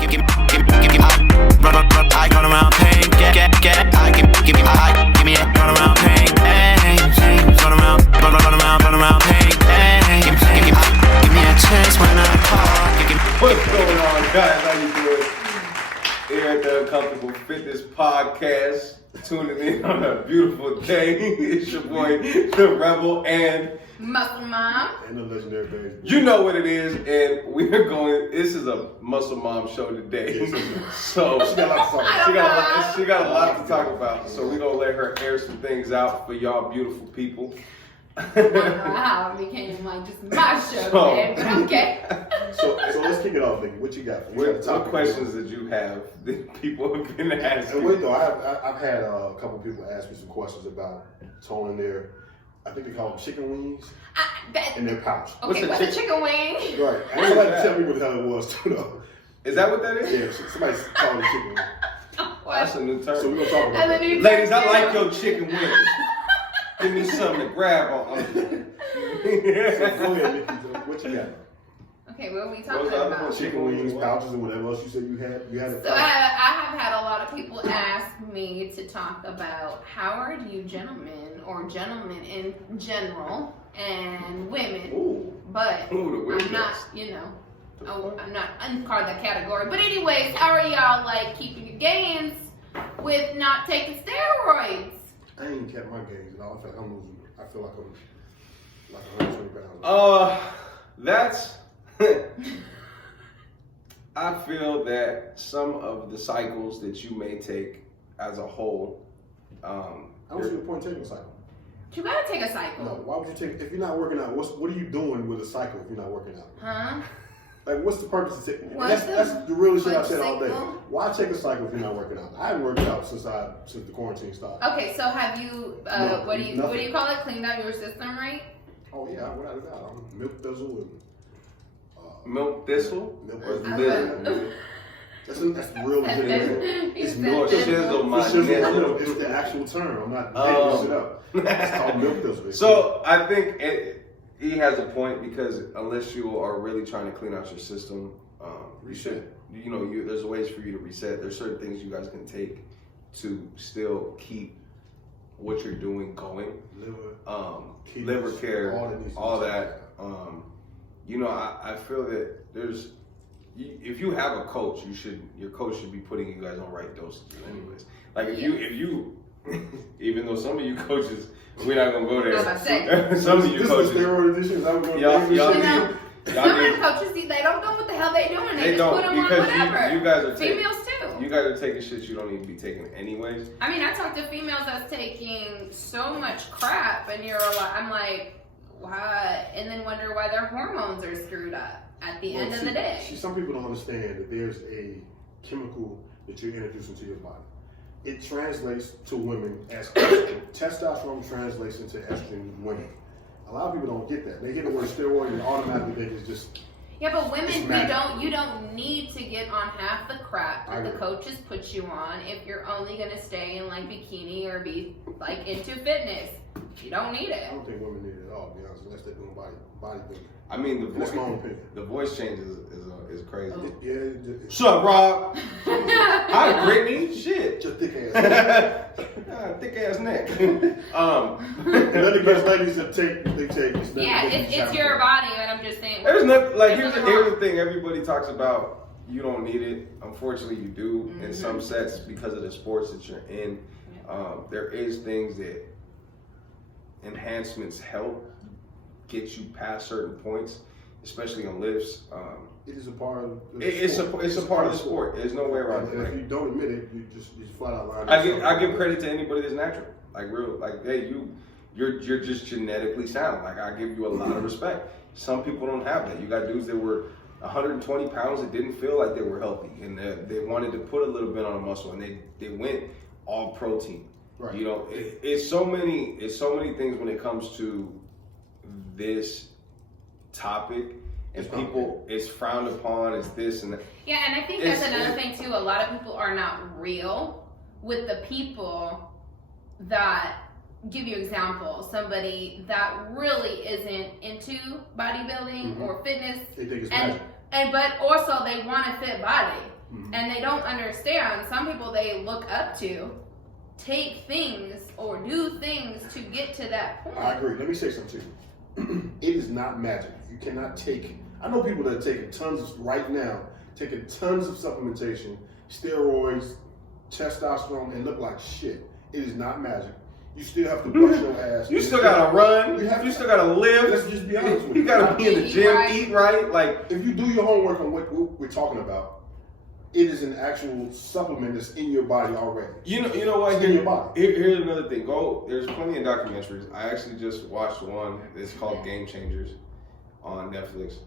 I run around pain, I give me high, give me a run around pain, run around pain, give me a chance when I call. What's going on, guys? How you doing? Here at the Uncomfortable Fitness Podcast, tuning in on a beautiful day. It's your boy, the Rebel, and Muscle Mom. And the legendary BeigeBull. you know what it is, and we're going. This is a Muscle Mom show today, so she got a lot to talk about. So we're gonna let her air some things out for y'all beautiful people. I don't know how it became like just my show, man, but okay. So let's kick it off, nigga. What you got? What questions did you have that people have been asking? And wait though, I've had a couple people ask me some questions about toning their, I think they call them chicken wings, in their pouch. Okay, what's a chicken wing? Right. I ain't like to tell me what the hell it was too though. Is that what that is? Yeah, somebody called it chicken wing. That's a new term. So we're gonna talk about that. Ladies, I like your chicken wings. Give me something to grab on. So go ahead, Nikki. What you got? Okay, what are we talking about? Chicken wings, pouches, and whatever else you said you had. You had a pouch. So I have had a lot of people ask me to talk about how are you gentlemen or gentlemen in general and women, but I'm not, I'm not uncard that category. But anyways, how are y'all like keeping your gains with not taking steroids? I ain't kept my gains at all. In fact, I'm losing. I feel like I'm like 120 pounds. That's. I feel that some of the cycles that you may take as a whole. I don't see the point in taking a cycle. You gotta take a cycle. No, why would you take? If you're not working out, what are you doing with a cycle if you're not working out? Huh? Like, what's the purpose of taking? That's the real shit I said all day. Why take a cycle if you're not working out? I haven't worked out since the quarantine started. Okay, so have you? What do you call it? Cleaned out your system, right? Oh yeah, without a doubt. I'm milk thistle and milk thistle. Milk thistle. That's the real legit. It's milk thistle. My thistle. It's the actual term. I'm not making this shit up. It's called milk thistle. So I think he has a point because unless you are really trying to clean out your system, you should. There's ways for you to reset. There's certain things you guys can take to still keep what you're doing going. Liver care, all that. I feel that if you have a coach, your coach should be putting you guys on right dosages anyways. Like if you even though some of you coaches, we're not gonna go there. Some of you coaches, steroid edition. Some of the coaches, they don't know what the hell they're doing. They just put them on whatever. You guys are females too. You guys are taking shit you don't need to be taking anyways. I mean, I talk to females that's taking so much crap, and I'm like, why? And then wonder why their hormones are screwed up at the end of the day. Some people don't understand that there's a chemical that you're introducing to your body. It translates to women as estrogen. Testosterone translates into estrogen in women. A lot of people don't get that. They get the word steroid and automatically think it's just. Yeah, but women, you don't need to get on half the crap that the coaches put you on if you're only gonna stay in like bikini or be like into fitness. You don't need it. I don't think women need it at all, to be honest, unless they're doing bodybuilding. I mean, that's my own opinion. The voice change is crazy. Shut up, Rob. Hi, Brittany. Shit. Your thick ass. Thick ass neck. Ladies that take. Yeah, it's your body, and I'm just saying. There's nothing like here's the thing. Everybody talks about you don't need it. Unfortunately, you do in some sets because of the sports that you're in. There is things that enhancements help get you past certain points, especially on lifts. It is a part of it's a part of the sport. There's no way around it. And if you don't admit it, you just flat out lying. I give credit to anybody that's natural. Hey, you're just genetically sound. Like I give you a lot of respect. Some people don't have that. You got dudes that were 120 pounds that didn't feel like they were healthy, and they wanted to put a little bit on a muscle, and they went all protein. Right. It's so many things when it comes to this topic, and people, it's frowned upon, it's this and that. Yeah, and I think that's another thing too. A lot of people are not real with the people that give you example. Somebody that really isn't into bodybuilding or fitness, they think it's magic. But also they want a fit body. and they don't understand. Some people they look up to take things or do things to get to that point. I agree. Let me say something to you. It is not magic. You cannot take. I know people that are taking tons of supplementation, steroids, testosterone, and look like shit. It is not magic. You still have to brush your ass. You still gotta run. You still gotta live. Let's just be honest with you. You gotta be in the gym, eat right. Like, if you do your homework on what we're talking about, it is an actual supplement that's in your body already. You know what? It's in your body. Here's another thing. There's plenty of documentaries. I actually just watched one. It's called Game Changers on Netflix.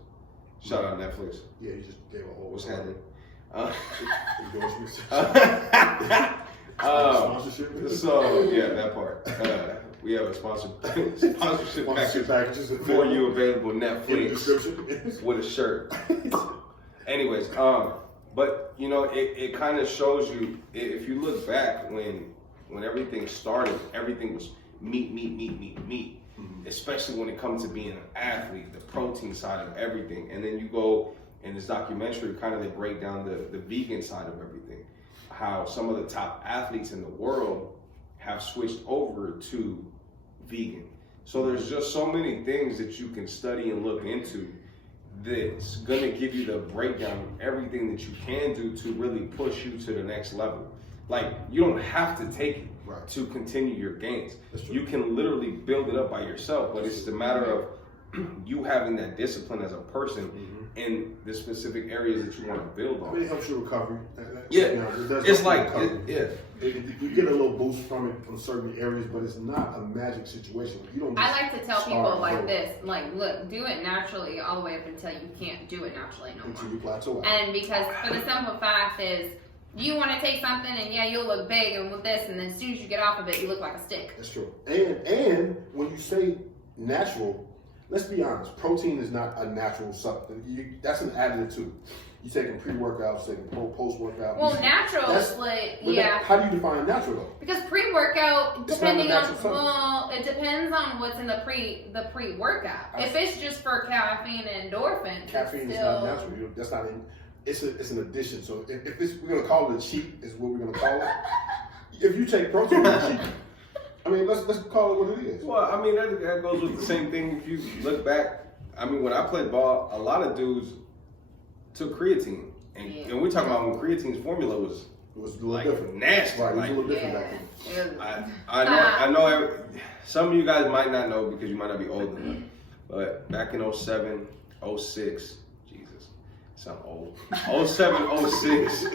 Shout out Netflix. Yeah, you just gave a whole. What's happening? So yeah, that part. We have a sponsorship package for you available Netflix with a shirt. Anyways, but you know, it kind of shows you, if you look back when everything started, everything was meat. Mm-hmm. Especially when it comes to being an athlete, the protein side of everything. And then you go in this documentary, kind of they break down the vegan side of everything. How some of the top athletes in the world have switched over to vegan. So there's just so many things that you can study and look into that's gonna give you the breakdown of everything that you can do to really push you to the next level. Like, you don't have to take it to continue your gains. You can literally build it up by yourself, but it's a matter of you having that discipline as a person in the specific areas that you want to build on. I mean, it helps your recovery. Yeah, you know, it's like, you get a little boost from it from certain areas, but it's not a magic situation. You don't. I like to tell people like this, like, look, do it naturally all the way up until you can't do it naturally no more. Until you plateau out. And because for the simple fact is, you want to take something and yeah, you'll look big and with this, and then as soon as you get off of it, you look like a stick. That's true. And when you say natural, let's be honest, protein is not a natural supplement. That's an additive too. You taking pre-workouts, taking post-workout. Well, natural is like, yeah. How do you define natural though? Because pre-workout, depending on, well, it depends on what's in the pre-workout. If it's just for caffeine and endorphins, caffeine is not natural. That's not in. It's an addition. So if we're gonna call it a cheat, is what we're gonna call it. If you take protein, it's a cheat. I mean, let's call it what it is. Well, I mean, that goes with the same thing. If you look back, I mean, when I played ball, a lot of dudes took creatine, and we're talking about when creatine's formula was a little like different. Nasty. Right, like, it was a little different back then. I know. Some of you guys might not know because you might not be old enough, but back in 07, 06, Jesus, sound old. 07, 06.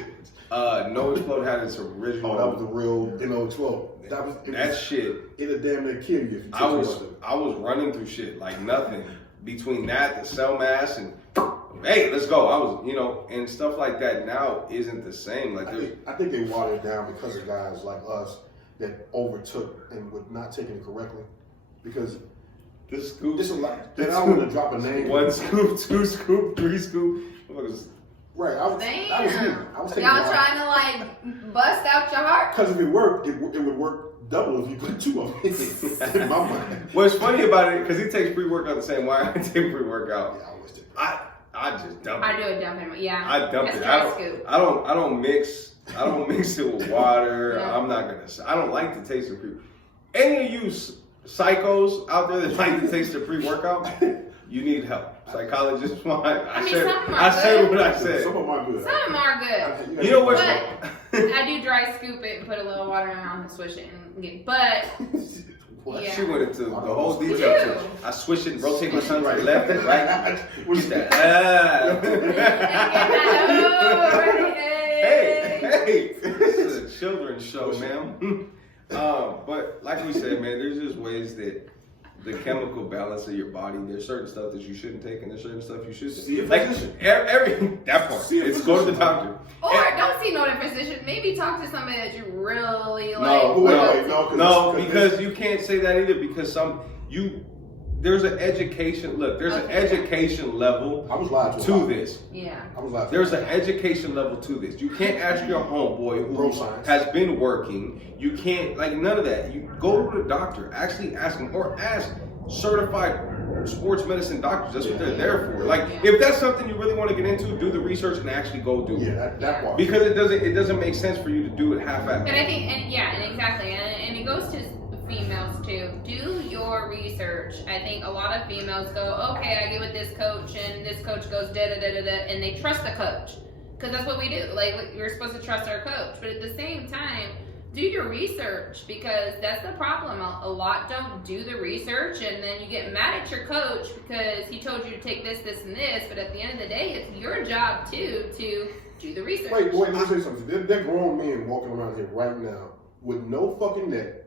No Explode had its original. Oh, that was the real 12. That shit. It'll damn near kill you if you I was running through shit like nothing between that, the cell mass, and hey, let's go. I was, and stuff like that now isn't the same. Like, I think they watered it down because of guys like us that overtook and were not taking it correctly. Because the scoop, it's a lot. Then I don't want to drop a name. 1 scoop, 2 scoop, 3 scoop. Right, I was taking y'all trying to like bust out your heart? Because if it worked, it would work double if you put 2 of them in my mind. What's funny about it, because he takes pre-workout the same way I take pre-workout. Yeah, I always take I just dump it. I do a dump in yeah. I dump it. I don't mix it with water. No. I'm not gonna. I don't like the taste of pre. Any of you psychos out there that like the taste of pre-workout, you need help. Psychologists want. I said what I said. Some of them are good. Some of them are good. You know what? But I do dry scoop it and put a little water in my mouth and swish it and get. But yeah. She went into the whole detail. I swish it and rotate my tongue right, left and right. What's that? Hey, this is a children's show, ma'am. But like we said, man, there's just ways that the chemical balance of your body. There's certain stuff that you shouldn't take, and there's certain stuff you should take. Like that part. It's go to the doctor. Or don't see no physician. Maybe talk to somebody that you really like. No, because you can't say that either. Because there's an education. Look, there's an education level to this. Yeah. There's an education level to this. You can't ask your homeboy who has been working. You can't, like, none of that. You go to the doctor. Actually ask him, or ask certified sports medicine doctors. That's what they're there for. Like, if that's something you really want to get into, do the research and actually go do it. Yeah, that part. Because it doesn't make sense for you to do it half-assed. But I think, and exactly, and it goes to females too. Do your research. I think a lot of females go, okay, I get with this coach, and this coach goes da da da da da, and they trust the coach because that's what we do. Like, we're supposed to trust our coach, but at the same time, do your research, because that's the problem. A lot don't do the research, and then you get mad at your coach because he told you to take this, this, and this. But at the end of the day, it's your job too to do the research. Wait, let me say something. There are grown men walking around here right now with no fucking neck,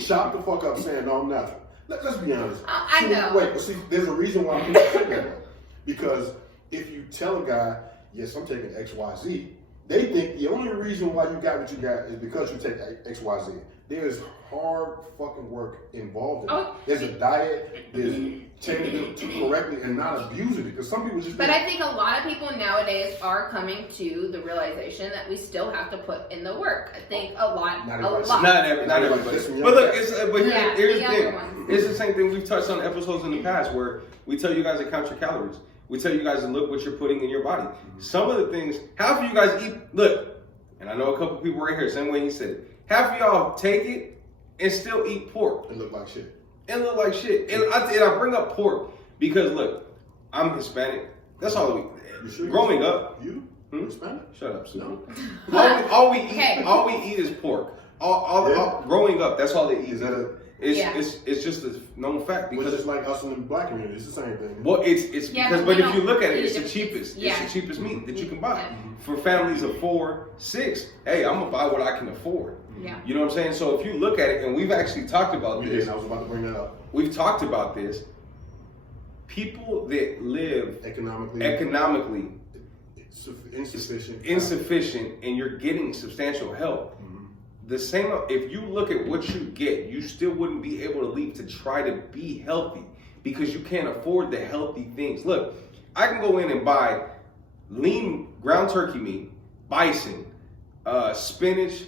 shot the fuck up saying, no, I'm not. Let's be honest. I know. Wait, but see, there's a reason why people say that. Because if you tell a guy, yes, I'm taking X, Y, Z, they think the only reason why you got what you got is because you take X, Y, Z. There's hard fucking work involved in it. There's a diet, there's taking it correctly and not abusing it. Because some people just. But I think a lot of people nowadays are coming to the realization that we still have to put in the work. I think a lot. Not everybody. But look, here's the thing. It's the same thing we've touched on episodes in the past where we tell you guys to count your calories. We tell you guys to look what you're putting in your body. Some of the things, half of you guys eat, look, and I know a couple people right here, same way he said it. Half of y'all take it and still eat pork. It look like shit. And I bring up pork because, look, I'm Hispanic. That's all we eat. Growing up. You? Hispanic? Shut up, Sue. No. All we eat is pork. Growing up, that's all they eat. Is that it's just a known fact because it's like us in the black community. It's the same thing. Well, it's because but if you look at it, it's the cheapest. Yeah. It's the cheapest meat that you can buy for families of 4, 6. Hey, I'm gonna buy what I can afford. Yeah. You know what I'm saying? So if you look at it, and we've actually talked about this. I was about to bring that up. We've talked about this. People that live economically insufficient, and you're getting substantial help. The same, if you look at what you get, you still wouldn't be able to leave to try to be healthy because you can't afford the healthy things. Look, I can go in and buy lean ground turkey meat, bison, spinach,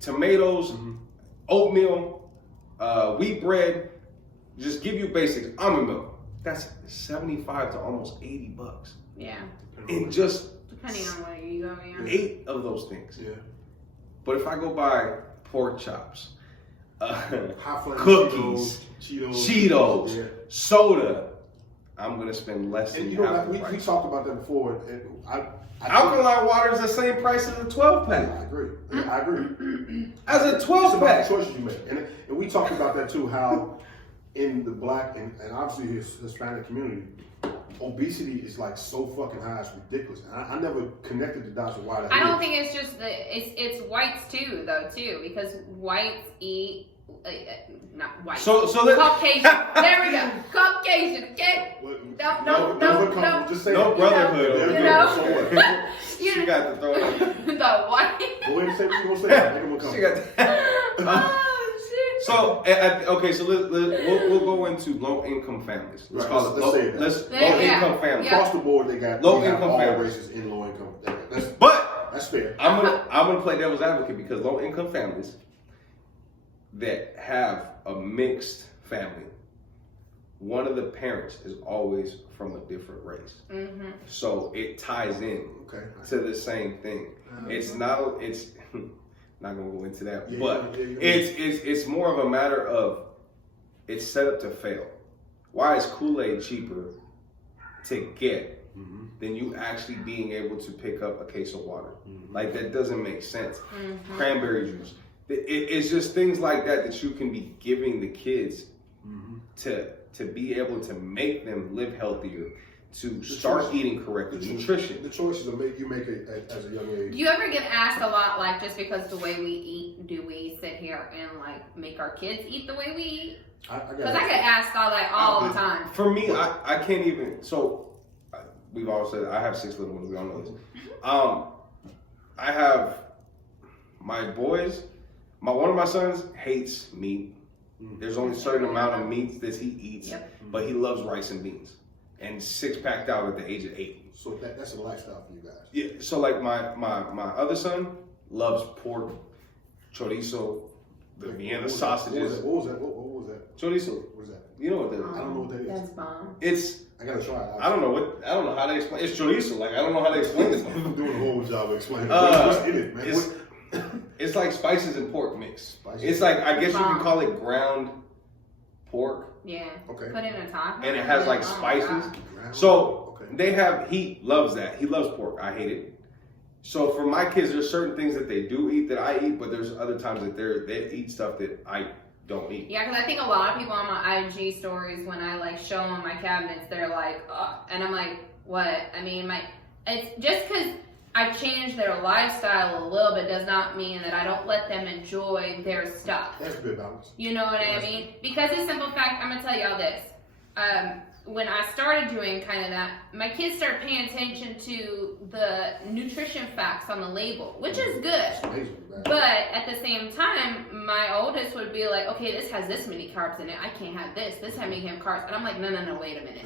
tomatoes, oatmeal, wheat bread, just give you basics, almond milk. That's $75 to almost $80. Yeah. And just depending on where you go, 8 of those things. Yeah. But if I go buy pork chops, cookies, Cheetos, soda, I'm gonna spend less than half the price. We talked about that before. Alkaline water is the same price as a 12-pack. I agree. As a 12-pack. It's about the choices you make. And we talked about that too, how in the black and obviously his Hispanic community, obesity is like so fucking high, it's ridiculous. And I never connected the dots of why that I don't think it's just it's whites too, because whites eat not white. So Caucasian. There we go. Caucasian. Okay. No. Just say no brotherhood. You know. She got to throw it. The white. Go ahead and say what you gonna say. She got. So okay, so we'll go into low income families. Let's call it low income families. Across the board, they got low income families. Races in low income. That's fair. I'm gonna play devil's advocate because low income families that have a mixed family, one of the parents is always from a different race. So it ties in to the same thing. It's not gonna go into that, but it's more of a matter of it's set up to fail. Why is Kool-Aid cheaper to get than you actually being able to pick up a case of water? Like, that doesn't make sense. Cranberry juice. It's just things like that you can be giving the kids to be able to make them live healthier, to start eating correctly, nutrition. The choices you make it as a young age. Do you ever get asked a lot, like, just because the way we eat, do we sit here and like make our kids eat the way we eat? Because I get asked all the time. For me, I can't even. So we've all said I have 6 little ones. We all know this. I have my boys. One of my sons hates meat. There's only a certain amount of meats that he eats, but he loves rice and beans. And 6-packed out at the age of 8. So that's a lifestyle for you guys. Yeah. So like my other son loves pork, chorizo, the Vienna sausages. What was that? Chorizo. What is that? You know what that is? I don't know what that is. That's bomb. I gotta try it. I don't know how to explain. It's chorizo. Like I don't know how to explain this. I'm doing a whole job of explaining. What's in it, man? It's like spices and pork mix. Spices. It's like I guess you can call it ground pork. Yeah. Okay. Put in a taco. And it has like spices. So they have. He loves that. He loves pork. I hate it. So for my kids, there's certain things that they do eat that I eat, but there's other times that they eat stuff that I don't eat. Yeah, because I think a lot of people on my IG stories, when I like show them my cabinets, they're like, ugh. And I'm like, what? I mean, it's just because I've changed their lifestyle a little bit does not mean that I don't let them enjoy their stuff. That's a good balance. You know what I mean? Because the simple fact, I'm gonna tell y'all this. When I started doing kind of that, my kids started paying attention to the nutrition facts on the label, which is good. But at the same time, my oldest would be like, okay, this has this many carbs in it. I can't have this. This has many carbs. And I'm like, no, wait a minute.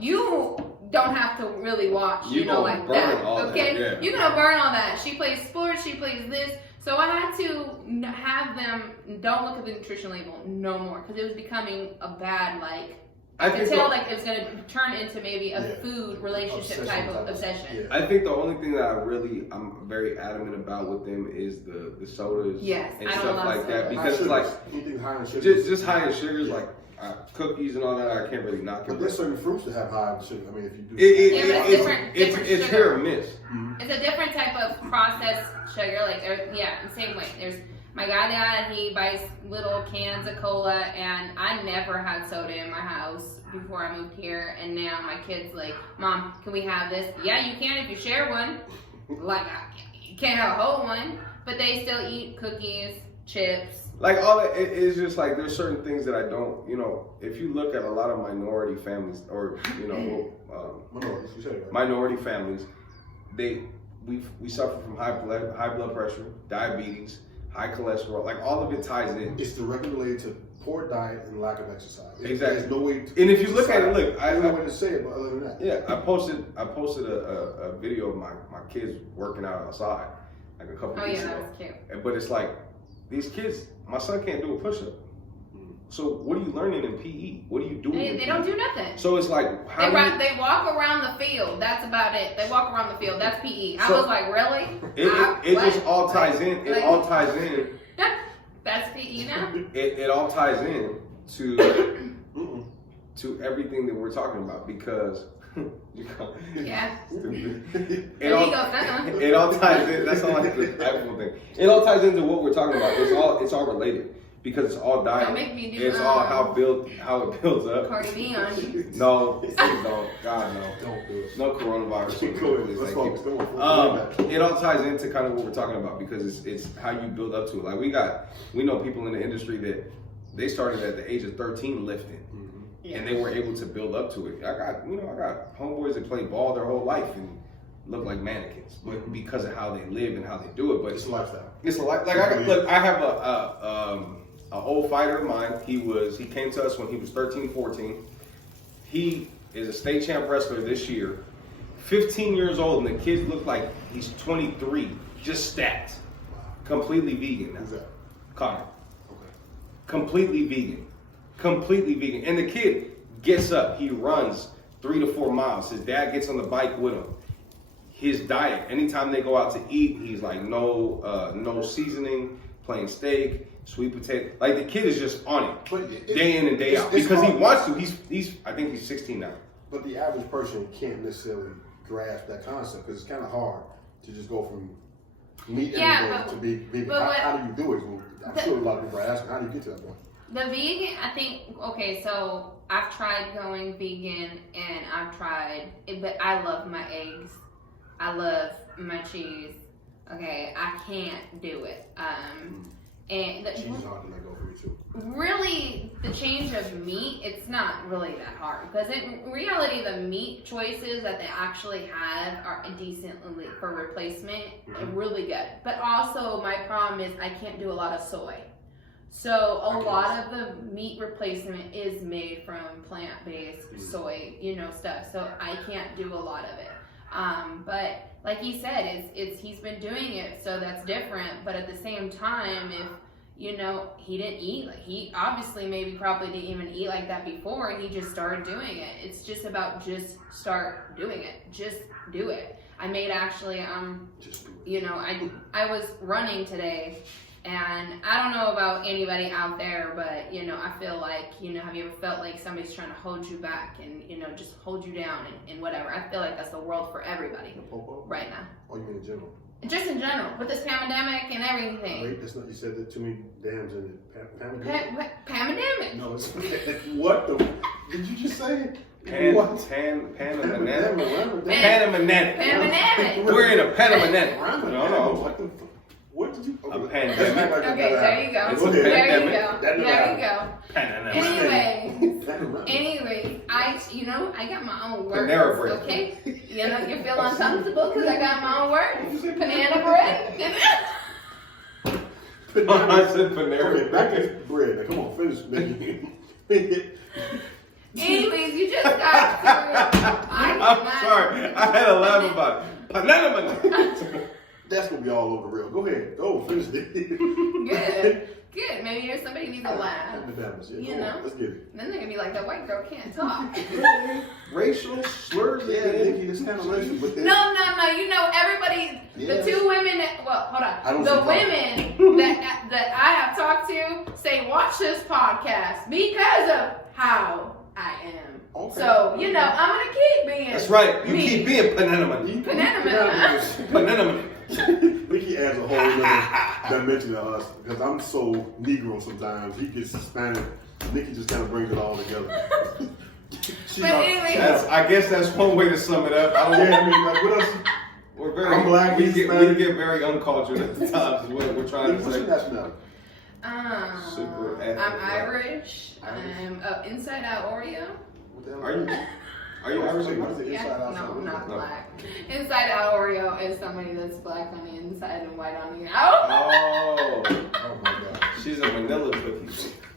You don't have to really watch, like that. Okay? Yeah. You're going to burn all that. She plays sports. She plays this. So I had to have them don't look at the nutrition label no more because it was becoming a bad, I could tell like it was going to turn into maybe a food relationship type of obsession. Yeah. I think the only thing that I'm very adamant about with them is the sodas and stuff like that because it's like anything high in sugars. Just high in sugars like cookies and all that. I can't really knock it. But there's certain fruits that have high sugar. I mean, if you do, it's hit or miss. Mm-hmm. It's a different type of processed sugar. The same way. There's my dad, he buys little cans of cola, and I never had soda in my house before I moved here, and now my kid's like, Mom, can we have this? Yeah, you can if you share one. You can't have a whole one, but they still eat cookies, chips. Like all that, it's just like there's certain things that I don't, if you look at a lot of minority families or, minority families, we suffer from high blood pressure, diabetes, high cholesterol, like all of it ties in. It's directly related to poor diet and lack of exercise. Exactly. There's no way and if you look at it, I don't know what to say, but other than that. Yeah, I posted a video of my kids working out outside like a couple weeks ago. That's cute. But it's like, these kids, my son can't do a push-up. So what are you learning in PE? What are you doing? They don't do nothing. So it's like they walk around the field. That's about it. They walk around the field. That's PE. I was like, really? It just all ties in. It all ties in. That's PE now. It all ties in to everything that we're talking about because. Yeah. It all ties in. That's all like the iPhone thing. It all ties into what we're talking about. It's all related. Because it's all diet. Don't make me do it's all how it builds up. Cardi B on you. No, God no. Don't do it. No coronavirus. Let's it all ties into kind of what we're talking about because it's how you build up to it. Like we know people in the industry that they started at the age of 13 lifting. And they were able to build up to it. I got homeboys that play ball their whole life and look like mannequins, but because of how they live and how they do it. But it's a lifestyle. It's a life. Like I have a old fighter of mine. He came to us when he was 13, 14. He is a state champ wrestler this year. 15 years old, and the kid look like he's 23, just stacked. Completely vegan now. Who's that? Connor. Okay. Completely vegan. And the kid gets up, he runs 3 to 4 miles. His dad gets on the bike with him. His diet, anytime they go out to eat, he's like no seasoning, plain steak, sweet potato. Like the kid is just on it, day in and day out because he wants to. He's I think he's 16 now. But the average person can't necessarily grasp that concept because it's kind of hard to just go from meat to be vegan. How do you do it? I'm sure a lot of people are asking, how do you get to that point? The vegan, I think, so I've tried going vegan and but I love my eggs. I love my cheese. Okay, I can't do it. And cheese is hard to let go for you too. Really, the change of meat, it's not really that hard because in reality, the meat choices that they actually have are decently for replacement, really good. But also, my problem is I can't do a lot of soy. So a lot of the meat replacement is made from plant-based soy, stuff. So I can't do a lot of it. But like you said, he's been doing it, so that's different. But at the same time, if you know, he didn't eat. Like, he obviously probably didn't even eat like that before. He just started doing it. It's just about just start doing it. Just do it. I made actually, Just do it. you know, I was running today, and I don't know about anybody out there, but, you know, I feel like, you know, have you ever felt like somebody's trying to hold you back and, you know, just hold you down and whatever? I feel like that's the world for everybody right now. Oh, you mean in general? Just in general, with this pandemic and everything. Wait, that's not, you said that too many dams in it. Pandemic? Pandemic. No, it's what the? Did you just say? Panamanetic. Pandemic. We're in a Panamanetic. No. What did you? A pandemic. Okay, there you go. Okay. There you go. There you go. Panamanetic. Anyway, I got my own words. Panera bread. Okay, you know, you feel uncomfortable because I got my own words. Banana bread. I said Panera. Okay, back to bread. Now, come on, finish making. Anyways, you just got to. I'm sorry. I had to laugh about it. Panamanetic. That's gonna be all over the reel. Go ahead. Go finish Good. Good. Maybe somebody needs a laugh. You know? Let's get it. Then they're gonna be like, that white girl can't talk. Racial slurs. Yeah, Nikki, this kind of racial. No. You know, everybody, the two women, hold on. The women that I have talked to say, watch this podcast because of how I am. Okay. So, you know, I'm going to keep being. That's right. You keep being Panamanetic. Panamanetic. Nikki adds a whole other dimension to us because I'm so Negro sometimes. He gets Hispanic. Nikki just kind of brings it all together. But anyway, I guess that's one way to sum it up. I mean, like, what else? I'm black. We get very uncultured at the times. Is what we're trying to say. What's your nationality? Super I'm Irish. I'm Inside Out Oreo. What the hell Are you Irish? Yeah, no, I'm not black. Inside Out Oreo is somebody that's black on the inside and white on the outside. Oh my God. She's a vanilla cookie.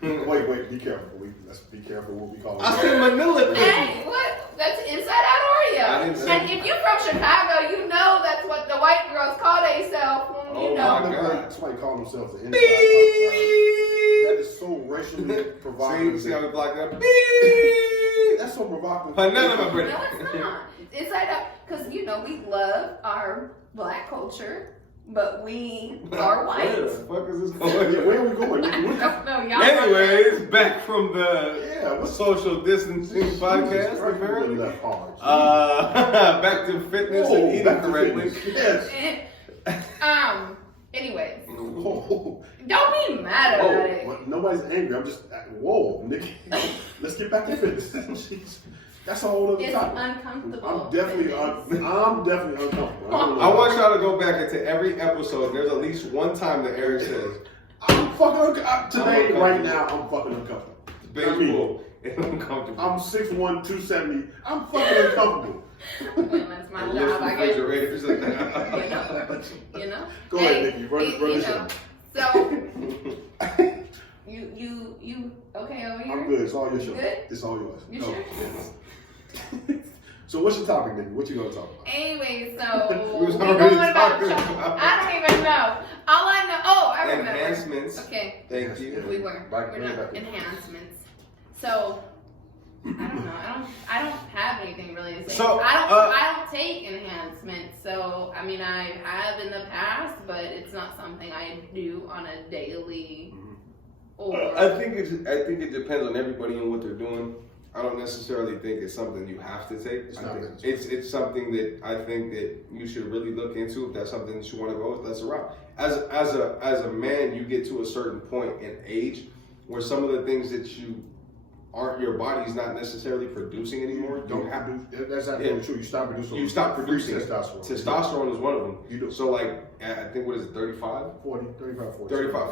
Wait, be careful. Let's be careful what we call it. I said vanilla cookie. Hey, what? That's Inside Out Oreo. And if you're from Chicago, you know that's what the white girls call themselves. You know. I've never heard somebody call themselves the inside outside. That is so racially provocative. See how we block that? That's so provocative. Banana bread. No, it's not. It's Inside Out. Because, you know, we love our black culture, but we are white. Where the fuck is this going? Where are we going? I don't know, y'all. Anyways, back from the social distancing podcast. Apparently. Back to fitness and eating correctly. Yes. Anyways. Don't be mad about it. Well, nobody's angry. I'm just, whoa, Nikki. Let's get back to fitness. That's a whole other topic. It's uncomfortable. I'm definitely uncomfortable. I want y'all to go back into every episode. There's at least one time that Eric says, I'm fucking uncomfortable. Right now, I'm fucking uncomfortable. BeigeBull. It's uncomfortable. I'm 6'1", 270. I'm fucking uncomfortable. That's my job, I guess. You know? Go ahead, Nikki. Run the show. So, you okay over here? I'm good. It's all your show. Good? It's all yours. You sure? Yes. So what's your topic, Nikki? What you gonna talk about? Anyway, so we was we're already going about talking about. I don't even know. All I know. Oh, I remember. Enhancements. Okay. Thank you. We were. We're not enhancements. So I don't know. I don't have anything really to say. So I don't take enhancements. So I mean, I have in the past, but it's not something I do on a daily. Or I think it depends on everybody and what they're doing. I don't necessarily think it's something you have to take. It's something that I think that you should really look into. If that's something that you want to go with, that's a route. As a man, you get to a certain point in age where some of the things that your body's not necessarily producing anymore. That's absolutely true. You stop producing testosterone. Testosterone is one of them. You do. So like, I think, what is it, 35? 40.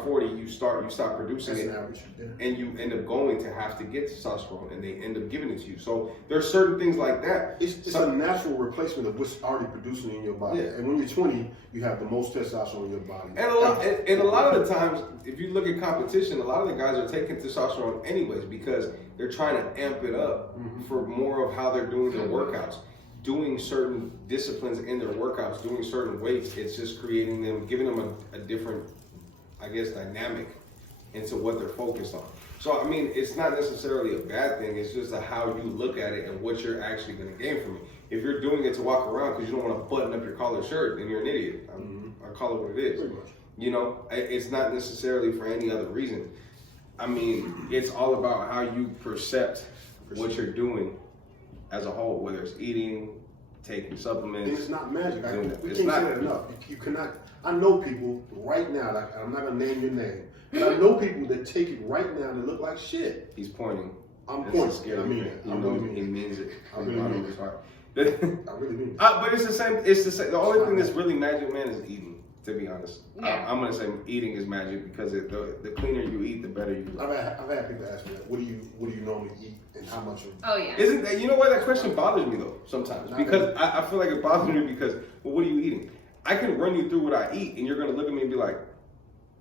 40, you stop producing That's it. an average. Yeah. And you end up going to have to get testosterone, and they end up giving it to you. So there's certain things like that. It's a natural replacement of what's already producing in your body. Yeah. And when you're 20, you have the most testosterone in your body. And a lot of the times, if you look at competition, a lot of the guys are taking testosterone anyways because they're trying to amp it up for more of how they're doing their workouts. Doing certain disciplines in their workouts, doing certain weights, it's just creating them, giving them a different, I guess, dynamic into what they're focused on. So, I mean, it's not necessarily a bad thing. It's just how you look at it and what you're actually going to gain from it. If you're doing it to walk around because you don't want to button up your collared shirt, then you're an idiot. I call it what it is. Pretty much. You know, it's not necessarily for any other reason. I mean, it's all about how you percept what you're doing as a whole, whether it's eating, taking supplements. And it's not magic. We It's can't not. say that enough. You cannot. I know people right now. Like, I'm not gonna name your name, but I know people that take it right now that look like shit. He's pointing. I'm That's a pointing. scary I mean thing. it. You I know really mean he it. means it. I really mean it. But I really mean it. but it's the same. It's the same. The only thing that's really magic, man, is eating. To be honest, Yeah. I'm gonna say eating is magic because the cleaner you eat, the better you look. I've had people ask me that. What do you normally eat and how much? Oh yeah. Isn't that, you know why that question bothers me though sometimes? Because I feel like it bothers me because, well, what are you eating? I can run you through what I eat and you're gonna look at me and be like,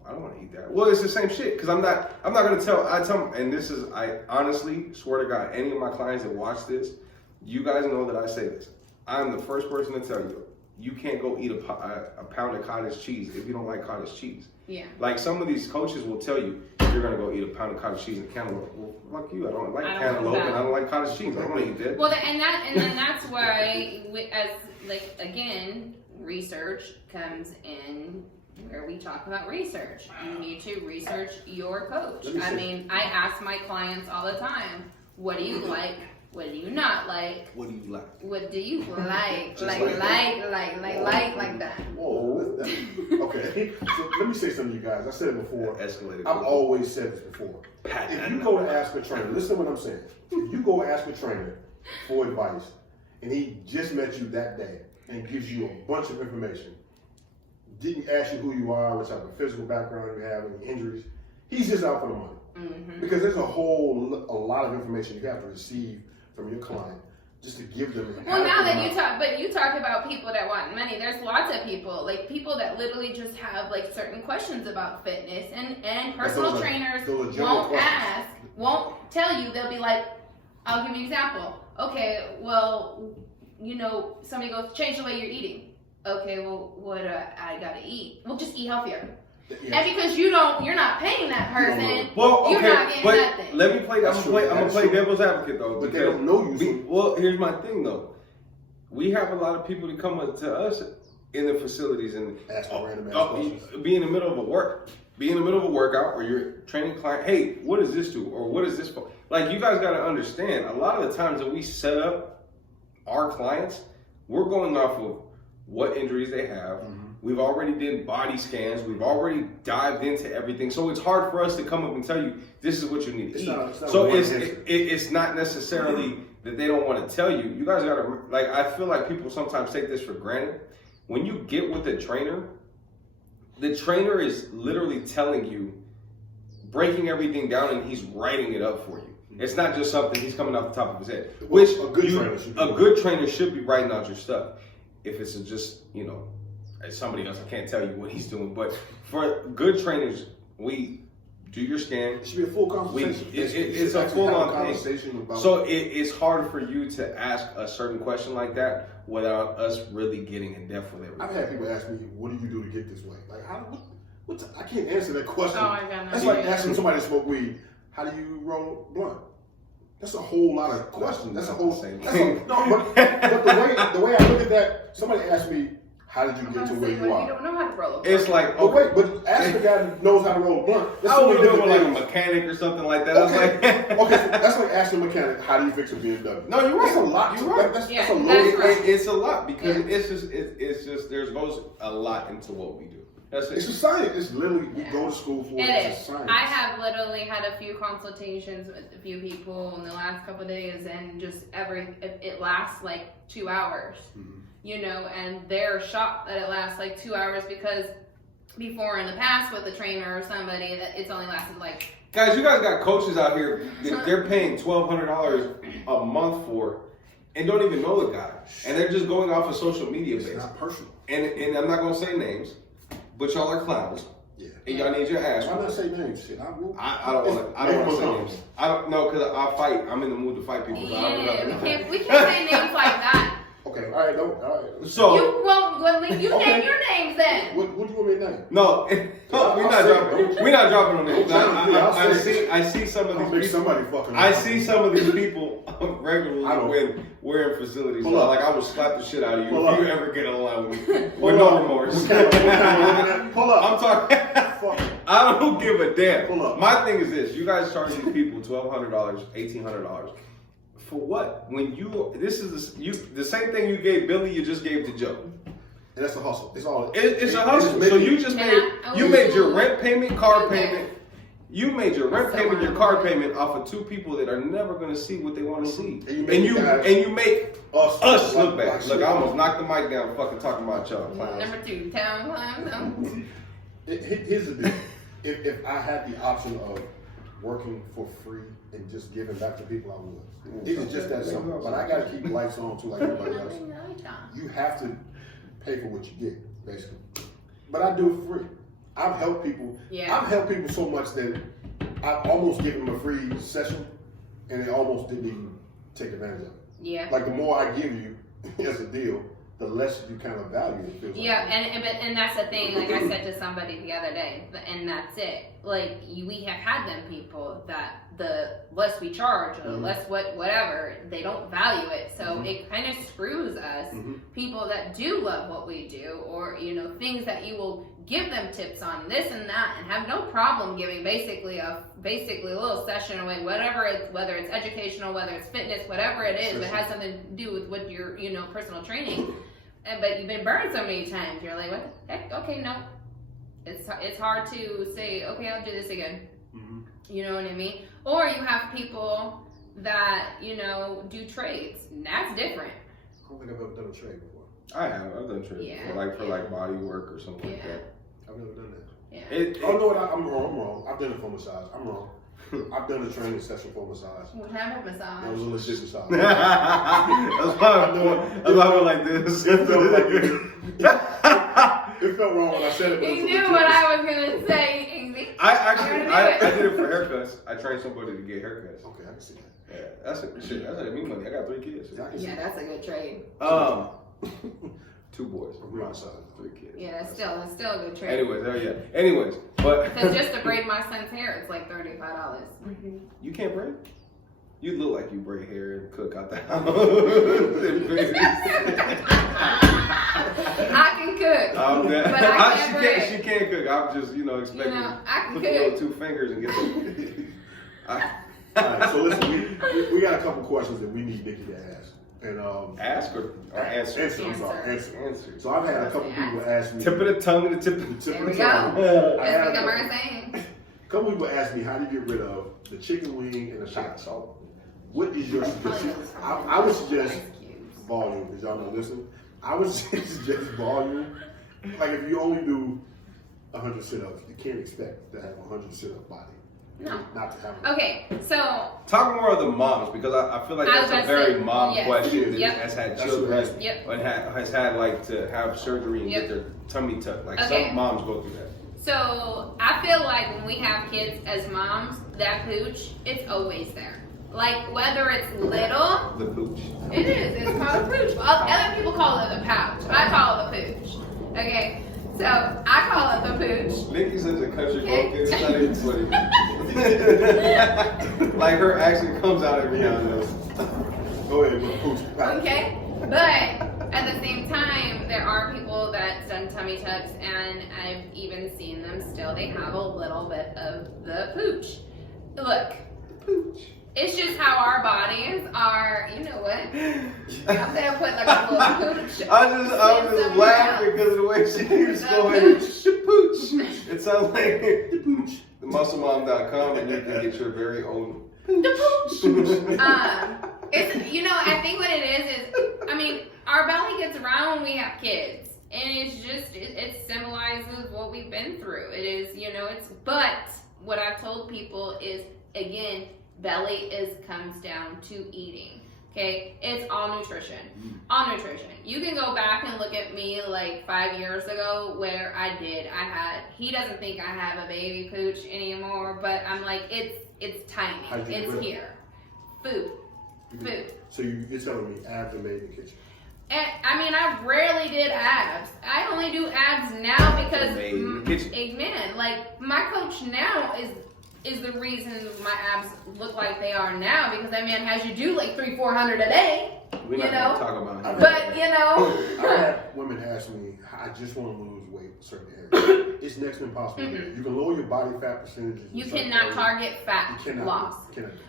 I don't want to eat that. Well, it's the same shit because I'm not gonna tell. And this is, I honestly swear to God, any of my clients that watch this, you guys know that I say this. I'm the first person to tell you, you can't go eat a pound of cottage cheese if you don't like cottage cheese. Yeah. Like some of these coaches will tell you, you're gonna go eat a pound of cottage cheese and cantaloupe. Well, fuck you. I don't like cantaloupe and I don't like cottage cheese. I don't want to eat that. Well, and then that's why, again, research comes in where we talk about research. You need to research your coach. I mean, I ask my clients all the time, what do you like? What do you not like? What do you like? What do you like? like that. Whoa. Okay. So let me say something to you guys. I said it before. Escalated. I've always said this before. If you go to ask a trainer, listen to what I'm saying. If you go ask a trainer for advice and he just met you that day and gives you a bunch of information, didn't ask you who you are, what type of physical background you have, any injuries, he's just out for the money. Mm-hmm. Because there's a lot of information you have to receive from your client just to give them. Well, now that you talk about people that want money, there's lots of people that literally just have like certain questions about fitness, and personal trainers won't tell you. They'll be like, I'll give you an example. Okay, well, somebody goes, change the way you're eating. Okay, well, what do I gotta eat? Well, just eat healthier. Yeah. And because you're not paying that person, you're not getting nothing. Let me play. I'm gonna play devil's advocate though. But they don't know you. Well, here's my thing though. We have a lot of people that come up to us in the facilities and be in the middle of a workout, or you're training client. Hey, what does this do, or what is this for? Like, you guys got to understand. A lot of the times that we set up our clients, we're going off of what injuries they have. Mm-hmm. We've already did body scans. We've already dived into everything. So it's hard for us to come up and tell you, this is what you need to eat. It's not necessarily that they don't want to tell you. You guys got to, like, I feel like people sometimes take this for granted. When you get with a trainer, the trainer is literally telling you, breaking everything down, and he's writing it up for you. It's not just something he's coming off the top of his head. Which a good trainer should be writing out your stuff. If it's just, as somebody else, I can't tell you what he's doing. But for good trainers, we do your scan. It should be a full conversation. It's a full-on conversation. So it's hard for you to ask a certain question like that without us really getting in depth with everything. I've had people ask me, what do you do to get this way? Like, I can't answer that question. Oh, I got no That's like asking somebody to smoke weed, how do you roll blunt? That's a whole lot of questions. That's a whole thing. But the way I look at that, somebody asked me, how did you get to where you are? You don't know how to roll a blunt. It's like, but ask the guy who knows how to roll a blunt. I would do it like a mechanic or something like that. Okay, that's like asking a mechanic, how do you fix a BMW? No, you're right. That's a lot. You're right. That's a load. It's a lot because it's just there goes a lot into what we do. That's it. It's a science. It's literally, we go to school for it. It's a science. I have literally had a few consultations with a few people in the last couple of days, and just it lasts like 2 hours. Mm-hmm. And they're shocked that it lasts like 2 hours, because before in the past with a trainer or somebody that it's only lasted like. Guys, you guys got coaches out here that they're paying $1,200 a month for, and don't even know the guy, and they're just going off of social media. It's not personal. And I'm not gonna say names, but y'all are clowns. Yeah. And y'all need your ass. Why not say names? Shit, I don't want to say names. I don't know, because I fight. I'm in the mood to fight people. Yeah, we can't say names like that. Okay, all right, no, all right. So Gwendolyn, you name your names then. What do you want me to name? No, we're not dropping on names. I see some of these people. Somebody fucking. I see some of these people regularly when we're in facilities. So like I will slap the shit out of you if you ever get in line with me with no remorse. Pull up. I'm talking. I don't give a damn. Pull up. My thing is this: you guys charge these people $1,200, $1,800 for what? When the same thing you gave Billy, you just gave to Joe. And that's a hustle. It's all. It's a hustle. So you just made your rent payment, car payment. You made your rent payment, your car payment off of two people that are never going to see what they want to see, and you make us look bad. Look, I almost knocked the mic down, fucking talking about y'all. Number 2, town clowns. Here's the deal: if I had the option of working for free and just giving back to people, I would. It is just that simple. But I got to keep the lights on too, like everybody else. You have to pay for what you get, basically. But I do it for free. I've helped people. Yeah. I've helped people so much that I've almost given them a free session, and they almost didn't even take advantage of it. Yeah. Like the more I give you as a deal, the less you kind of value it. Feels Yeah, like. and that's the thing. Like I said to somebody the other day, and that's it. Like we have had them people that the less we charge, or the less whatever, they don't value it. So it kind of screws us. People that do love what we do, or things that you will give them tips on this and that, and have no problem giving basically a little session away, whether it's educational, whether it's fitness, whatever it is, that has something to do with what your personal training. But you've been burned so many times, you're like, what the heck? Okay, no. It's hard to say, okay, I'll do this again. You know what I mean? Or you have people that do trades. And that's different. I don't think I've ever done a trade before. I have. I've done trades for body work or something like that. I've never done that. Yeah. Oh no, I'm wrong. I've done it for massage. I'm wrong. I've done a training session for massage. What type of massage? It was a legit massage. That's why I went like this. It felt wrong when I said it. He knew what I was gonna say. I did it for haircuts. I trained somebody to get haircuts. Okay, I can see that. Yeah, that's me money. I got 3 kids. Yeah, that's a good trade. 2 boys. My side. 3 kids. Yeah, that's still a good trade. Anyways, but Because just to braid my son's hair, it's like $35. You can't braid? You look like you braid hair and cook out the house. I can cook, but I can't braid. She can't cook. I'm just, expecting I can put cook. the little 2 fingers and get the. Alright, so listen, we got a couple questions that we need Nikki to ask. And ask or answer? Answer. So I've had a couple people ask me. Tip of the tongue and the tip of the There we go. I Let's had become a our saying. couple people ask me, how do you get rid of the chicken wing and the shot salt? What is your suggestion? I would suggest volume, because y'all not listening. I would suggest volume. Like if you only do 100 sit-ups, you can't expect to have a 100 sit-up body. No. Not to have Okay, so talk more of the moms, because I feel like that's a very mom question that Yep. has had children Yep. and has had like to have surgery and get their tummy tucked. Like some moms go through that. So I feel like when we have kids as moms, that pooch, it's always there. Like whether it's little, The pooch. it is. It's called a pooch. Well, other people call it a pouch. I call it a pooch. Okay, so I call it the pooch. Nikki's such a country folk. It's not even funny. Like her accent comes out every now and then. Go ahead, pooch. Okay, but at the same time, there are people that done tummy tucks, and I've even seen them still. They have a little bit of the pooch. Look, Pooch. it's just how our bodies are. You know what? I'm gonna put like a little pooch. I was just laughing because of the way she keeps going. Pooch. It sounds like the pooch. TheMuscleMom.com, and you can get your very own The pooch. It's I think what it is I mean, our belly gets around when we have kids, and it's just it symbolizes what we've been through. It is but what I've told people is, again, belly comes down to eating. Okay, it's all nutrition. All nutrition. You can go back and look at me like 5 years ago where he doesn't think I have a baby pooch anymore, but I'm like, it's tiny. It's here. Food. So you're telling me I have to make the kitchen? And, I mean, I rarely did abs. I only do abs now because, amen. Like, my coach now is the reason my abs look like they are now, because that man has you do like 300-400 a day. We're not gonna talk about it. But you know, I've had women ask me, I just want to lose weight in certain areas. It's next to impossible. You can lower your body fat percentages. You cannot target fat loss.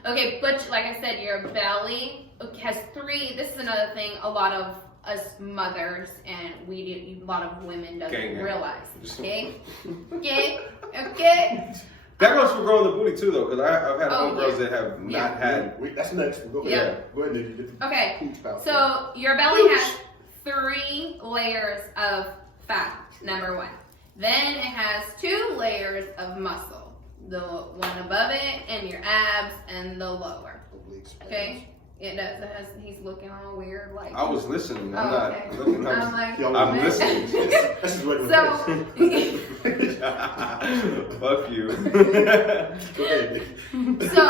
Okay, but like I said, your belly has 3. This is another thing a lot of us mothers and a lot of women doesn't realize. Okay? Okay? That goes for growing the booty too, though, because I've had homegirls that have not had. Wait, that's next. Go ahead. Go ahead, Nikki. Okay. So your belly has 3 layers of fat. Number 1. Then it has 2 layers of muscle. The one above it, and your abs, and the lower. Okay. It does. It has, he's looking all weird, like. I was listening. I'm not looking. I'm like, I'm listening. So. Fuck you. So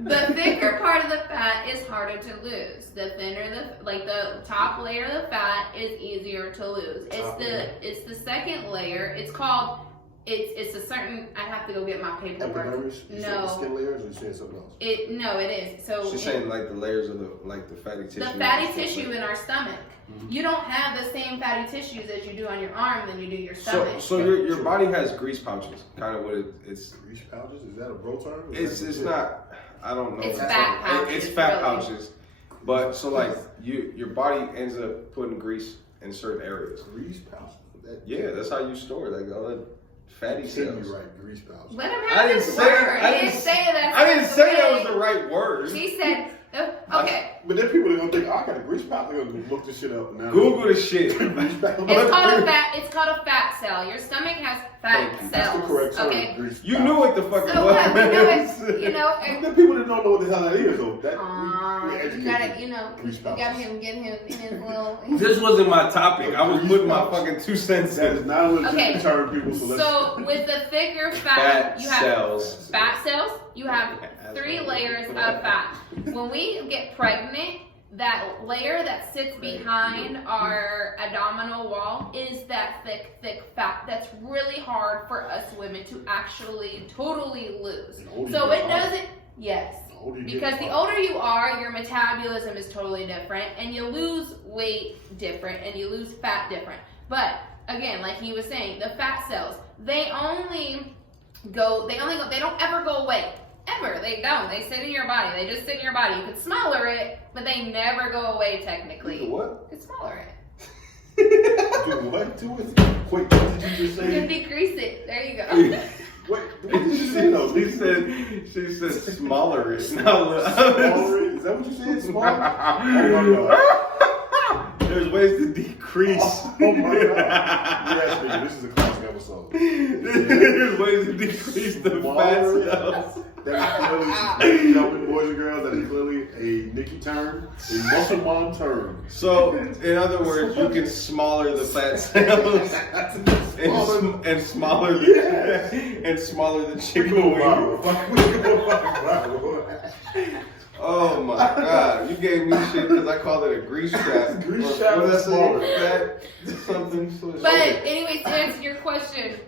the thicker part of the fat is harder to lose. The thinner the top layer of the fat is easier to lose. It's the second layer. It's called. It's a certain. I have to go get my paperwork. No. Skin layers, or you saying something else? It is. So she's saying like the layers of the fatty tissue. The fatty tissue in our stomach. You don't have the same fatty tissues as you do on your arm than you do your stomach. So your body has grease pouches. Kind of what it's. Grease pouches? Is that a bro term? It's not. I don't know. It's fat pouches. It's fat pouches. But so like your body ends up putting grease in certain areas. Grease pouches. Yeah, that's how you store like all that fatty cells. Right, grease pouches. Let him have his word. He didn't say that. I didn't say that was the right word. She said, okay. But then people are gonna think, I got a grease pouch. They're gonna look this shit up now. Google the shit. It's called a fat cell. Your stomach has fat cells. That's the correct term. Okay. You knew what the fuck it so was. what? We knew it. You know. The people that don't know what the hell that is, though. You gotta get him in his little. This wasn't my topic. I was putting my fucking 2 cents That in. is not a legitimate term, people. So with the thicker fat, you have fat cells. You have 3 layers of fat. When we get pregnant, that layer that sits behind our abdominal wall is that thick fat that's really hard for us women to actually totally lose. So it doesn't, yes. Because the older you are, your metabolism is totally different, and you lose weight different, and you lose fat different. But again, like he was saying, the fat cells, they don't ever go away. Ever. They don't. They sit in your body. They just sit in your body. You could smaller it, but they never go away technically. You what? You could smaller it. Do what to it? Wait, what did you just say? You can decrease it. There you go. What did you say though? She said smaller it. Smaller it? Is that what you said? Smaller? There's ways to decrease. Oh my god. Yes, nigga, this is a classic episode. There's ways to decrease the fat cells. That is clearly, jumping boys and girls, that is clearly a Nikki term, a muscle mom term. So, in other words, you can smaller the fat cells and smaller the chicken wing. Oh my god, you gave me shit because I called it a grease trap. Grease trap is smaller. Fat something. But anyways, to answer your question,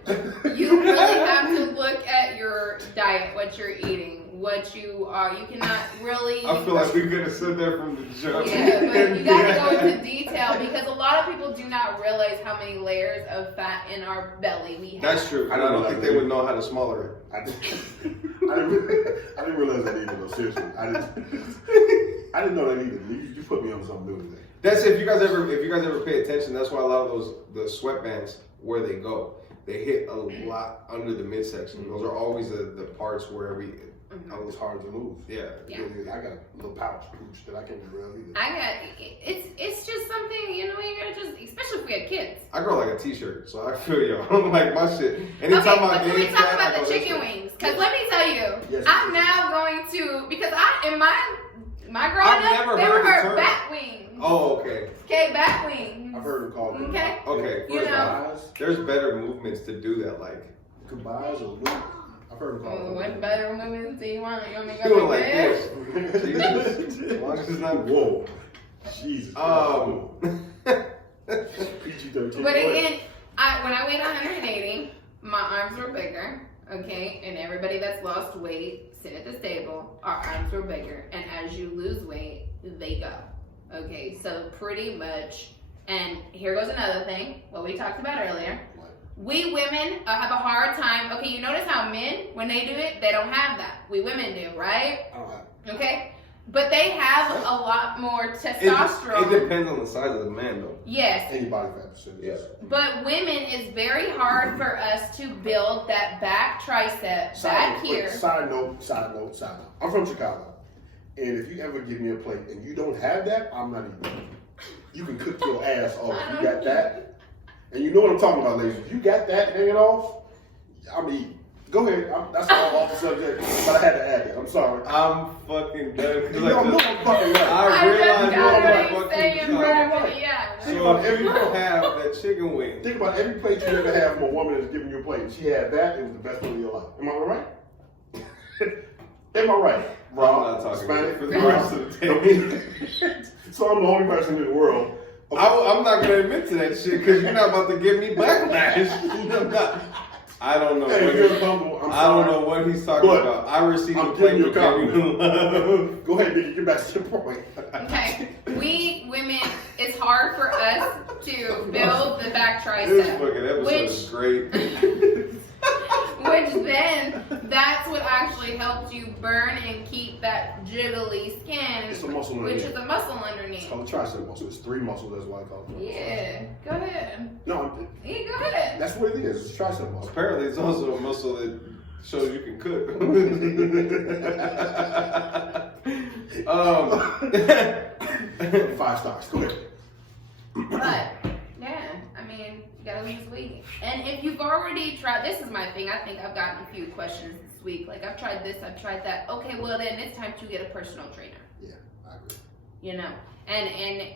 you really have to look at your diet, what you're eating, what you are. You cannot really. I feel like we're gonna sit there from the jump. Yeah, but you gotta go into detail because a lot of people do not realize how many layers of fat in our belly we have. That's true. I don't think they would know how to smaller it. I didn't realize that either though, seriously. I didn't know that either. You put me on something new today. That's if you guys ever pay attention, that's why a lot of the sweatbands where they go. They hit a lot under the midsection. Those are always the parts where It's hard to move. Yeah. I got a little pouch that I can't grab either. It's just something, you gotta just, especially if we have kids. I grow like a t-shirt, so I feel you. I'm like my shit. Anytime but can we talk about the chicken wings? Because let me tell you, I'm now going to, because in my growing up, they were bat wings. Oh, okay. Okay, bat wings. I've heard them called. Okay. Okay. There's better movements to do that, like. Goodbyes or I've heard them called. What better movements do you want? You want me to do go it like this? Jesus. As long as it's not. Whoa. Jesus. But again, when I weighed 180, my arms were bigger. Okay, and everybody that's lost weight, sit at this table, our arms were bigger. And as you lose weight, they go. Okay, so pretty much. And here goes another thing, what we talked about earlier. We women have a hard time. Okay, you notice how men, when they do it, they don't have that. We women do, right? Okay? But they have a lot more testosterone. It depends on the size of the man, though. Yes. And your body fat percentage. Yes. But women, it's very hard for us to build that back tricep back here. Side note. I'm from Chicago. And if you ever give me a plate and you don't have that, I'm not eating. You can cook your ass off. You got that. And you know what I'm talking about, ladies. If you got that hanging off, I'm eating. Go ahead. That's all off the subject, but I had to add it. I'm sorry. I'm fucking done. You know, I'm fucking right. I realize what I'm saying, bro. Yeah. So if you don't have that chicken wing. Think about every plate you ever have from a woman that's giving you a plate. She had that, it was the best meal of your life. Am I right? Am I right? Rob, I'm not talking Hispanic for the rest of the day. So I'm the only person in the world. I'm not going to admit to that shit because you're not about to give me backlash. I don't know. Hey, I don't know what he's talking about. I received a plate with genuine love. Go ahead, Nikki. Get back to your point. Okay. We women, it's hard for us to build the back tricep. This fucking episode is great. Which then, that's what actually helps you burn and keep that jiggly skin. It's a muscle which underneath. is a muscle underneath. It's called tricep muscle. It's 3 muscles. That's why I call it. Yeah. Go ahead. No, Yeah, go ahead. that's what it is. It's tricep muscle. Apparently, it's also a muscle that shows you can cook. 5 stars. Go ahead. But, yeah, I mean, you gotta lose weight. And if you've already tried, this is my thing, I think I've gotten a few questions this week. Like, I've tried this, I've tried that. Okay, well then it's time to get a personal trainer. Yeah, I agree. You know, and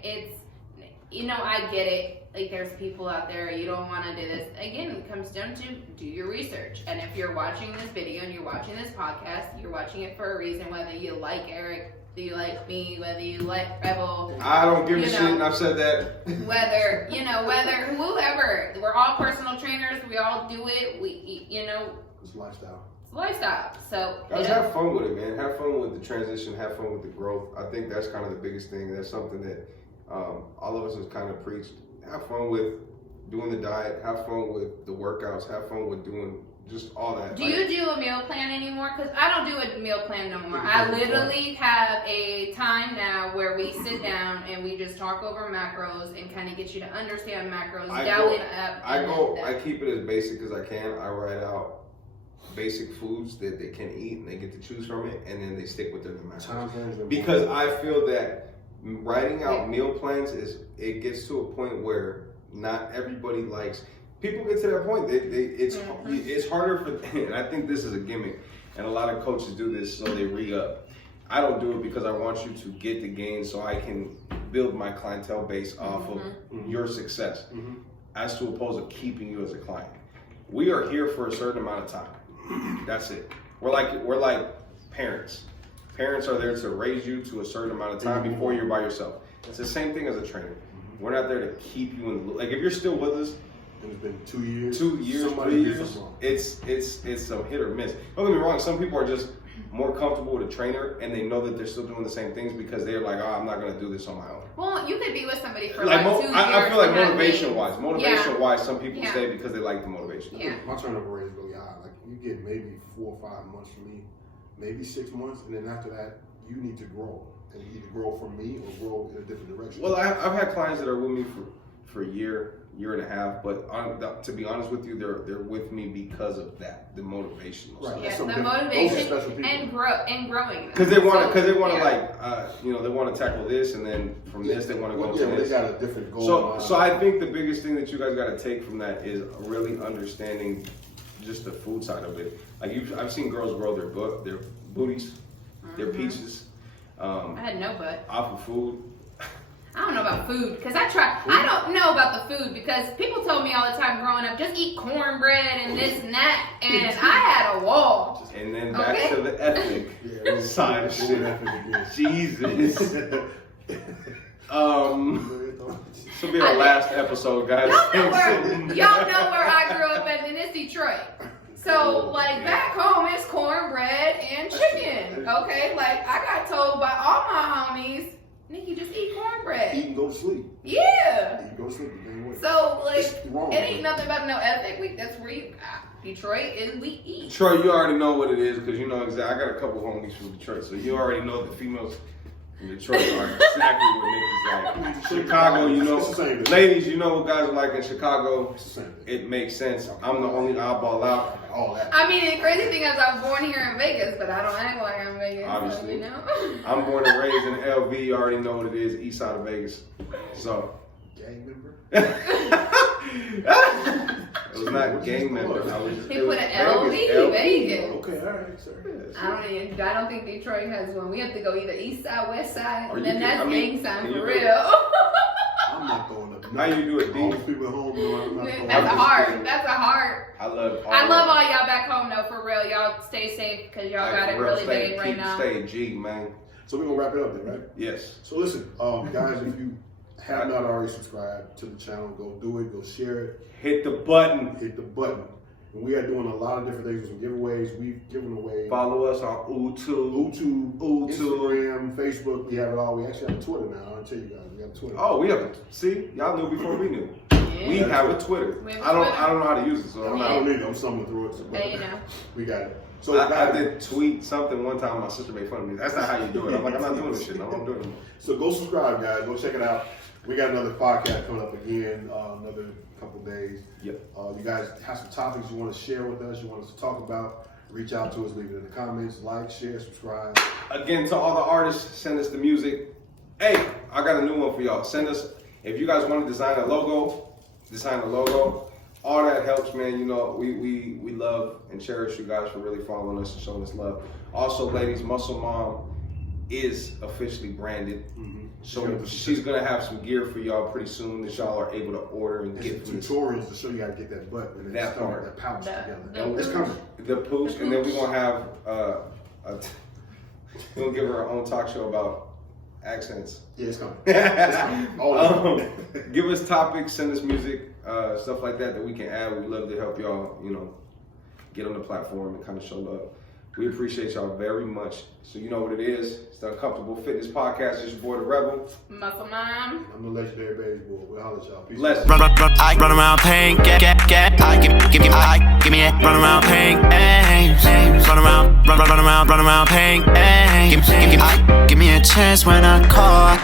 it's, you know, I get it. Like, there's people out there, you don't want to do this. Again, it comes down to do your research. And if you're watching this video and you're watching this podcast, you're watching it for a reason, whether you like Eric, do you like me, whether you like Rebel. I don't give a shit, and I've said that. Whether whoever. We're all personal trainers. We all do it. It's lifestyle. It's lifestyle. So, Guys, have fun with it, man. Have fun with the transition. Have fun with the growth. I think that's kind of the biggest thing. That's something that all of us have kind of preached. Have fun with doing the diet. Have fun with the workouts. Have fun with doing just all that. Do you do a meal plan anymore? Because I don't do a meal plan no more. I literally have a time now where we sit down and we just talk over macros and kind of get you to understand macros, I keep it as basic as I can. I write out basic foods that they can eat and they get to choose from it, and then they stick within the macros. Because I feel that writing out meal plans it gets to a point where not everybody likes. People get to that point. It's harder for, and I think this is a gimmick, and a lot of coaches do this so they re-up. I don't do it because I want you to get the gains so I can build my clientele base off of your success, as to opposed to keeping you as a client. We are here for a certain amount of time. That's it. We're like parents. Parents are there to raise you to a certain amount of time before you're by yourself. It's the same thing as a trainer. We're not there to keep you in the, like if you're still with us. It's been 2 years. 2 years, 3 years. It's some hit or miss. Don't get me wrong. Some people are just more comfortable with a trainer and they know that they're still doing the same things because they're like, oh, I'm not gonna do this on my own. Well, you could be with somebody for like 2 years. I feel like motivation wise, some people stay because they like the motivation. Yeah. My turnover rate is really high. Like you get maybe 4 or 5 months from me, maybe 6 months, and then after that, you need to grow. And you either grow from me or grow in a different direction. Well, I've had clients that are with me for a year and a half, but to be honest with you, they're with me because of that, the motivation. Right. Yeah, the motivation and growing. Because they want to, they want to tackle this, and then from this they want to go to this. They got a different goal. So I think the biggest thing that you guys got to take from that is really understanding just the food side of it. Like I've seen girls grow their booties, their peaches. I had no butt. Off of food. I don't know about food because I don't know about the food because people told me all the time growing up, just eat cornbread and this and that, and I had a wall. And then back to the ethnic side of shit. Jesus. This will be our last episode, guys. Y'all know where I grew up at, and it's Detroit. So, like, back home, it's cornbread and chicken, okay? Like, I got told by all my homies, Nikki, just eat cornbread. Eat and go to sleep. Yeah. Eat and go to sleep. So, like, wrong, it ain't nothing about no ethnic. That's where you, Detroit, and we eat. Detroit, you already know what it is because you know exactly. I got a couple homies from Detroit, so you already know the females in Detroit are exactly what Nikki's like. Chicago, you know, ladies, you know what guys are like in Chicago. It makes sense. I'm the only oddball out. All that. I mean, the crazy thing is I was born here in Vegas, but I don't act like I'm Vegas. Obviously. So, you know? I'm born and raised in LV. You already know what it is, east side of Vegas. So. Gang member? It was not gang member. He put an LV, Vegas. Okay, all right, sir. I don't think Detroit has one. We have to go either east side, west side, Or and you then can- that's I mean, gang sign can for you real. I'm not going up. How you do it, All D? the people at home know I'm not going That's a up. heart. That's a heart. I love all y'all back home though, for real. Y'all stay safe because y'all got it really big right now. Stay G, man. So we're going to wrap it up then, right? Yes. So listen, guys, if you have not already subscribed to the channel, go do it. Go share it. Hit the button. Hit the button. And we are doing a lot of different things with some giveaways. We've given away Follow us on YouTube, Instagram, Facebook. We have it all. We actually have a Twitter now. I'll tell you guys. We have a Twitter. Oh, we have a, see, y'all knew before we knew. Yeah. We have a Twitter. We have a I Twitter. don't know how to use it, so I'm I not. don't need it. I'm stumbling through it. So Hey, you know. we got it. So I did tweet something one time. My sister made fun of me. That's not how you do it. I'm like, I'm not doing this shit. No, I'm doing it. So go subscribe, guys. Go check it out. We got another podcast coming up again, another couple days. Yep. You guys have some topics you want to share with us, you want us to talk about, reach out to us, leave it in the comments, like, share, subscribe. Again, to all the artists, send us the music. Hey, I got a new one for y'all. Send us, if you guys want to design a logo. All that helps, man. You know, we love and cherish you guys for really following us and showing us love. Also, ladies, Muscle Mom is officially branded. Mm-hmm. So she's gonna have some gear for y'all pretty soon that y'all are able to order and get from tutorials to show you how to get that butt and that part, that pouch together. The It's coming. the pooch, and then we're gonna have we're gonna give her our own talk show about accents. Yeah, it's coming. It's coming. All give us topics, send us music, stuff like that we can add. We'd love to help y'all, you know, get on the platform and kind of show love. We appreciate y'all very much. So you know what it is. It's the Uncomfortable Fitness Podcast. It's your boy, The Rebel. Muscle Mom. I'm the legendary BeigeBull. We'll holler at y'all. Peace. Bless. I run around paying, I give me it, run around paying, run around paying, give me a chance when I call.